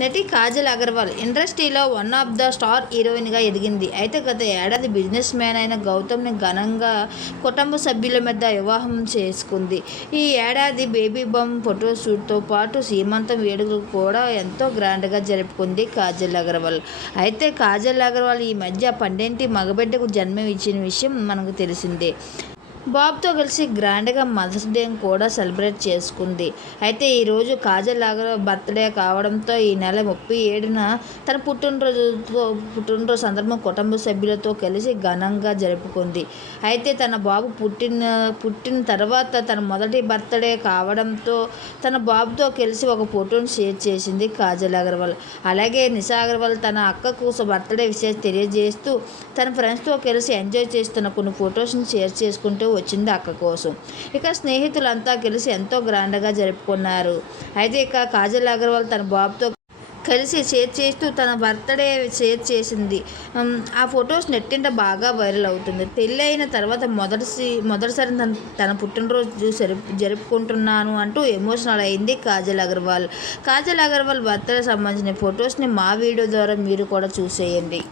నటి కాజల్ అగర్వాల్ ఇండస్ట్రీలో one of the star హీరోయిన్గా ఎదిగింది. అయితే గత ఏడాది బిజినెస్ మ్యాన్ అయిన గౌతమ్ని ఘనంగా కుటుంబ సభ్యుల మధ్య వివాహం చేసుకుంది. ఈ ఏడాది బేబీ బమ్ ఫోటోషూట్తో పాటు సీమంతం వేడుకలు కూడా ఎంతో గ్రాండ్గా జరుపుకుంది కాజల్ అగర్వాల్. అయితే కాజల్ అగర్వాల్ ఈ మధ్య పండేంటి మగబిడ్డకు జన్మ ఇచ్చిన విషయం మనకు తెలిసిందే. బాబ్తో కలిసి గ్రాండ్గా మదర్స్ డే కూడా సెలబ్రేట్ చేసుకుంది. అయితే ఈరోజు కాజల్ అగర్వాల్ బర్త్డే కావడంతో ఈ నెల ముప్పై ఏడున తన పుట్టినరోజుతో పుట్టినరోజు సందర్భం కుటుంబ సభ్యులతో కలిసి ఘనంగా జరుపుకుంది. అయితే తన బాబు పుట్టిన పుట్టిన తర్వాత తన మొదటి బర్త్డే కావడంతో తన బాబుతో కలిసి ఒక ఫోటోను షేర్ చేసింది కాజల్ అగర్వాల్. అలాగే నిషా అగర్వాల్ తన అక్కకు బర్త్డే విషయాలు తెలియజేస్తూ తన ఫ్రెండ్స్తో కలిసి ఎంజాయ్ చేస్తున్న కొన్ని ఫొటోస్ని షేర్ చేసుకుంటూ వచ్చింది అక్క కోసం ఇక స్నేహితులంతా కలిసి ఎంతో గ్రాండ్గా జరుపుకున్నారు. అయితే ఇక కాజల్ అగర్వాల్ తన బాబుతో కలిసి షేర్ చేస్తూ తన బర్త్డే షేర్ చేసింది. ఆ ఫొటోస్ నెట్టింట బాగా వైరల్ అవుతుంది. పెళ్ళి అయిన తర్వాత మొదటి మొదటిసారి తన తన పుట్టినరోజు జరుపు జరుపుకుంటున్నాను అంటూ ఎమోషనల్ అయింది కాజల్ అగర్వాల్. కాజల్ అగర్వాల్ బర్త్డే సంబంధించిన ఫొటోస్ని మా వీడియో ద్వారా మీరు కూడా చూసేయండి.